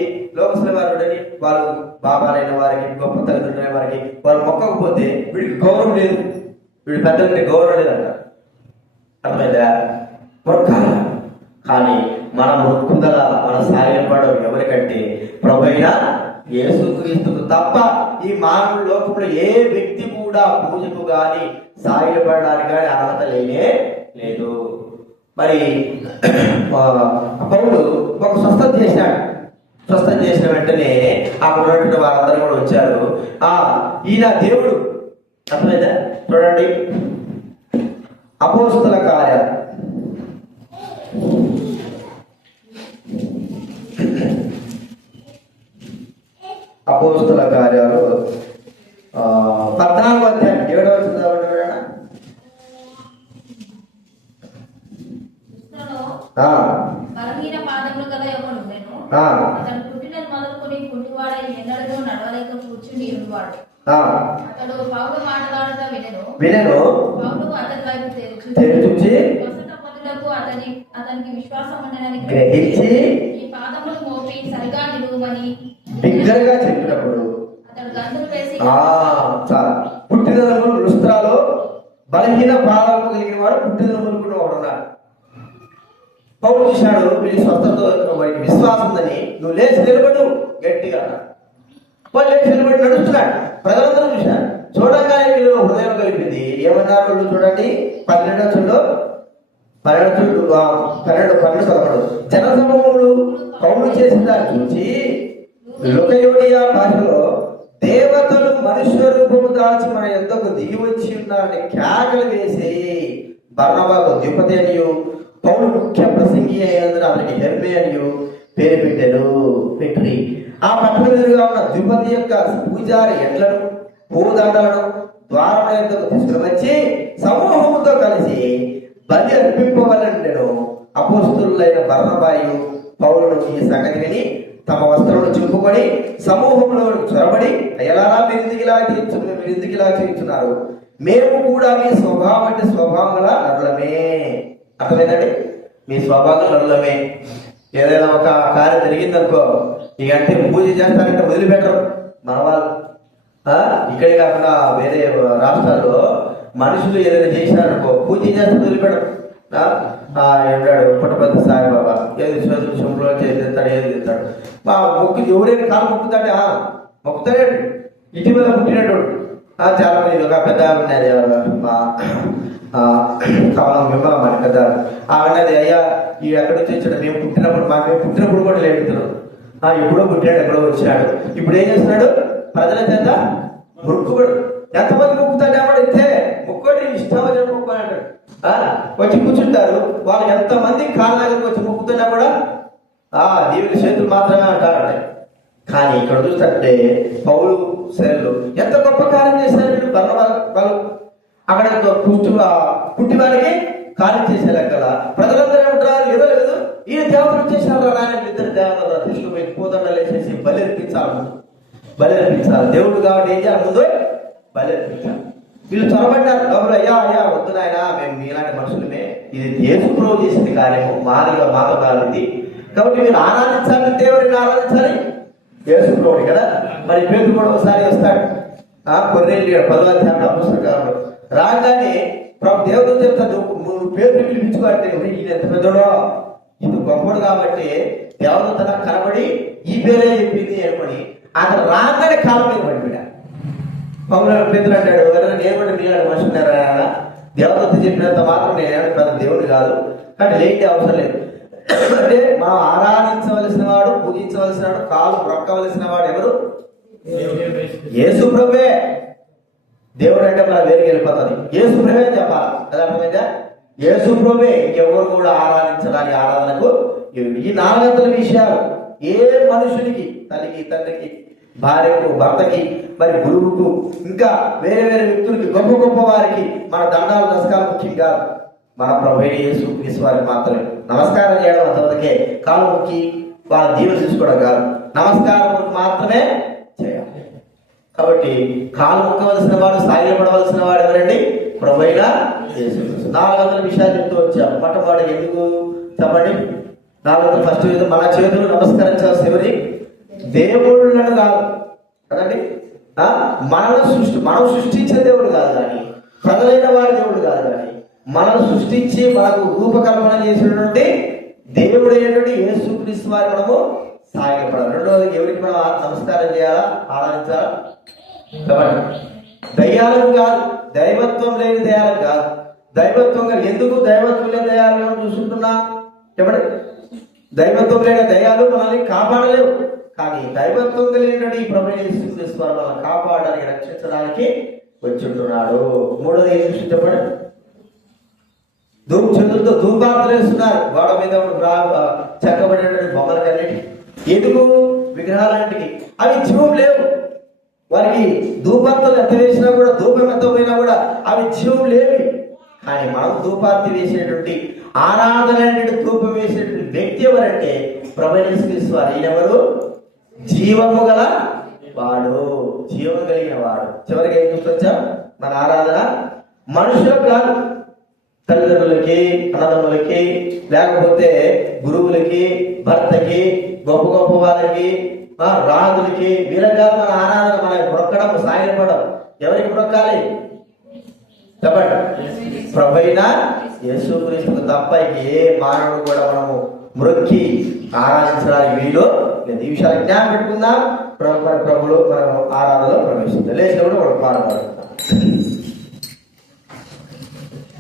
వాళ్ళు బాబాలైన వారికి, గొప్ప తల్లిదండ్రులైన వారికి వాళ్ళు మొక్కకపోతే వీడికి గౌరవం లేదు, వీడి పెద్దలంటే గౌరవం లేదంట. అర్థమైందా? మొక్కాల. కానీ మన మొక్కుదల, మన సాయపడడం ఎవరికంటే ప్రభు అయిన యేసుక్రీస్తుకు తప్ప ఈ మానవ లోకంలో ఏ వ్యక్తి కూడా పూజకు గాని, సాయపడడానికి కానీ అర్హత లేనే లేదు. మరి పౌరుడు ఒక స్వస్థత చేశాడు. స్వస్థత చేసిన వెంటనే అక్కడ ఉన్నటువంటి వారందరూ కూడా వచ్చారు. ఈయన దేవుడు. అర్థమైందా? చూడండి, అపోస్తల కార్యాలు 14వ అధ్యాయం 7వ వచనం. బలహీన పాదములు గల ఎవడు ఉండెను. అతడు పుట్టినది మొదలుకొని కుంటివాడై ఎన్నడూ నడవలేక కూర్చుని ఉన్నవాడు. అతడు పౌలు మాట్లాడుతా వినెను. పౌలు అతని వైపు తెరిచి వసట పదులకు అతనికి విశ్వాసం ఉండనని గ్రహించి ఈ పాదములు మోపి సరిగా నిలువమని బిగ్గరగా చెప్పినప్పుడు అతడు గంతులు వేసి పుట్టినములు లుస్త్రాలో బలహీన పాదము కలిగిన వాడు పుట్టినములు ఉన్నాడు. పౌలు చూశాడు, వీడి స్వస్థతో వాడికి విశ్వాసం ఉందని, నువ్వు లేచి నిలబడు గట్టిగా. వాళ్ళు లేచి నిలబడి నడుస్తున్నాడు. ప్రజలందరూ చూశారు. చూడగానే వీళ్ళు హృదయం కలిపింది. ఏమన్నారు వాళ్ళు? చూడండి, 12 జనసమూహములు పౌలు చేసిన దాన్ని చూసి లుకయోనియా భాషలో దేవతలు మనుష్య రూపము దాల్చి మన యొద్దకు దిగి వచ్చి ఉన్నారని కేకలు వేసి బర్నబాకు ద్విపది అనియు, పౌలు ముఖ్య ప్రసంగి అయినందున అతనికి హెర్మే అనియు పేరు పెట్టి ఆ పట్టణ ఎదురుగా ఉన్న ద్విపది యొక్క పూజారి ఎడ్లను, పూదాటలను ద్వారం యొద్దకు తీసుకుని వచ్చి సమూహముతో కలిసి బలి అర్పింపవలని నేను అపోస్తులైన బర్నబాయు పౌలును ఈ సంగతి విని తమ వస్త్రములు చింపుకొని సమూహంలో చొరబడి ఎలారా మీరు ఎందుకు ఇలా చేయించున్నారు? మేము కూడా మీ స్వభావముల నరులమే. అర్థమైందండి? మీ స్వభావం నరులమే. ఏదైనా ఒక కార్యం జరిగిందనుకో, ఇక అంటే పూజ చేస్తారంటే వదిలిపెట్టరు మన వాళ్ళు. ఇక్కడే కాకుండా వేరే రాష్ట్రాల్లో మనుషులు ఏదైనా చేశారనుకో పూజ చేస్తే వదిలిపెట్టరు. ఉన్నాడు పుట్టపతి సాయిబాబా, ఏది చెంపులో చేస్తాడు, ఏది తింటాడు. మా మొక్కు ఎవరైనా కాలు మొక్కుతాడే మొక్కుతాడే. ఇటీవల పుట్టినట్టు చాలా మంది ఒక పెద్ద ఉన్నది మా కమలం విమలమ్మ పెద్ద ఆవిడది, అయ్యా ఈ ఎక్కడి నుంచి వచ్చాడు, మేము పుట్టినప్పుడు కూడా లేడుతున్నాడు. ఎప్పుడో పుట్టాడు, ఎప్పుడో వచ్చాడు. ఇప్పుడు ఏం చేస్తున్నాడు? ప్రజల చేత మొక్కుబడు. ఎంతమంది మొక్కుతాడు అన్నాడు, ఇంతే మొక్కోటి ఇష్టం వచ్చి మొక్కు అంటాడు. వచ్చి కూర్చుంటారు, వాళ్ళు ఎంతమంది కాళ్ళ దగ్గరికి వచ్చి మొక్కుతున్నా కూడా దేవుని చేతులు మాత్రమే అంటారంటే. కానీ ఇక్కడ చూస్తే పౌలు శైలు ఎంత గొప్ప కార్యం చేశారు వాళ్ళు. అక్కడ పుట్టివారికి కార్యం చేసే లెక్కల ప్రజలందరూ ఏమంటారు, ఏదో లేదు ఈ దేవతలు చేశారు ఆయన ఇద్దరు దేవతలు తీసుకుపోయి పోతండలు వేసేసి బలి అర్పించాలి. దేవుడు కాబట్టి ఏం చేయాలి? ముందు బలి అర్పించాలి. వీళ్ళు చొరబడ్డారు. ఎవరు? అయ్యా వద్దు నాయన, మేము మీలాంటి మనుషులమే, ఇది యేసు ప్రభువు చేసింది కార్యము, మాతో కాదు ఇది. కాబట్టి మీరు ఆరాధించాలంటే ఎవరిని ఆరాధించాలి? యేసు ప్రభువుని కదా. మరి పేరు కూడా ఒకసారి వస్తాడు, కొన్నేళ్ళు 10వ అధ్యాయంలో పుస్తకాలు రాగానే ప్రభు దేవుడు చెప్తాడు, నువ్వు పేరు పిలిపించుకోండి. ఈయన ఎంత పెద్దడో, ఇది గొప్పడు కాబట్టి దేవుడు తన కనబడి ఈ పేరే చెప్పింది అనుకొని అతను రాగానే కాలం మీద పడిపోయాడు. పౌలు పేతురు అంటాడు, నేమంటే మీలాంటి మనుషులున్నారా? దేవదత్త చెప్పినంత మాత్రం నేను పెద్ద దేవుడు కాదు, కానీ లేని అవసరం లేదు. అంటే మనం ఆరాధించవలసిన వాడు, పూజించవలసిన వాడు, కాలు మొక్కవలసిన వాడు ఎవరు? యేసు ప్రభువే. దేవుడు అంటే మన వేరుకి వెళ్ళిపోతుంది. యేసు ప్రభువే చెప్పాలి. అది అర్థమైందా? యేసు ప్రభువే, ఇంకెవరు కూడా ఆరాధించడానికి ఆరాధనకు. ఈ 4 విషయాలు ఏ మనుషునికి, తల్లికి, తండ్రికి, భార్యకు, భర్తకి, మరి గురువుకు, ఇంకా వేరే వేరే వ్యక్తులకి, గొప్ప వారికి మన దండాలు నమస్కారం ముఖ్యం కాదు. మన ప్రభు యేసు క్రీస్తు వారికి మాత్రమే నమస్కారం చేయడం. అంతవరకే కాలు మొక్కి వాళ్ళ దీవెన తీసుకోవడం కాదు, నమస్కారం మాత్రమే చేయాలి. కాబట్టి కాలు మొక్కవలసిన వాడు, సాగిలపడవలసిన వాడు ఎవరండి? ప్రభు అయిన యేసు. 400 విషయాలు చెప్తూ వచ్చాము. మొట్టమొదటి ఎందుకు చెప్పండి? 400 ఫస్ట్ మన చేతులు నమస్కరించాల్సి ఎవరి? దేవుళ్ళను కాదు కదండి. మనం సృష్టించే దేవుడు కాదు, కానీ ప్రజలైన వారి దేవుడు కాదు, కానీ మనం సృష్టించి మనకు రూపకల్పన చేసినటువంటి దేవుడు అయినటువంటి యేసుక్రీస్తు వారి మనము సాగిపడాలి. రెండవది ఎవరికి మనం నమస్కారం చేయాలా, ఆరాధించాలా? చెప్పండి. దయ్యాలకు కాదు, దైవత్వం లేని దయాలకు కాదు. దైవత్వంగా ఎందుకు దైవత్వం లేని దయాలను చూసుకుంటున్నా? చెప్పండి. దైవత్వం లేని దయాలు మనల్ని కాపాడలేవు, కానీ దైవత్వం కలిగినటువంటి ఈ ప్రభు యేసుక్రీస్తు వారు మనల్ని కాపాడడానికి, రక్షించడానికి వచ్చుంటున్నాడు. మూడోది ఏం చూసి చెప్పండి. చేతులతో ధూపార్తలు వేస్తున్నారు గోడ మీద చెక్కబడినటువంటి బొమ్మలకన్నిటి. ఎందుకు? విగ్రహాలన్నిటికీ అవి జీవం లేవు. వారికి ధూపార్తలు ఎంత వేసినా కూడా, ధూపం ఎంత పోయినా కూడా అవి జీవం లేవి. కానీ మనం ధూపార్తి వేసేటువంటి, ఆరాధన ధూపం వేసేటువంటి వ్యక్తి ఎవరంటే ప్రభు యేసుక్రీస్తు వారు. ఈయనెవరు? జీవము గల వాడు, జీవం కలిగిన వాడు. చివరికి ఏం చూసొచ్చాం? మన ఆరాధన మనుషులకు కాదు, తల్లిదండ్రులకి, అన్నదమ్ములకి, లేకపోతే గురువులకి, భర్తకి, గొప్ప వారికి, రాజులకి, వీళ్ళగా మన ఆరాధన మనకి మొక్కడం, సాయపడడం. ఎవరికి మొక్కాలి? చెప్పండి. ప్రభు అయిన యేసుక్రీస్తుకు తప్ప ఏ మానవుడు కూడా మనము మొక్కి ఆరాధించడానికి వీలు లేదు. ఈ విషయాలు జ్ఞాపకం పెట్టుకుందాం. ప్రభులో మనం ఆరాధనలో ప్రవేశిస్తాం. లేచినప్పుడు మనం పాడబడుతున్నాం.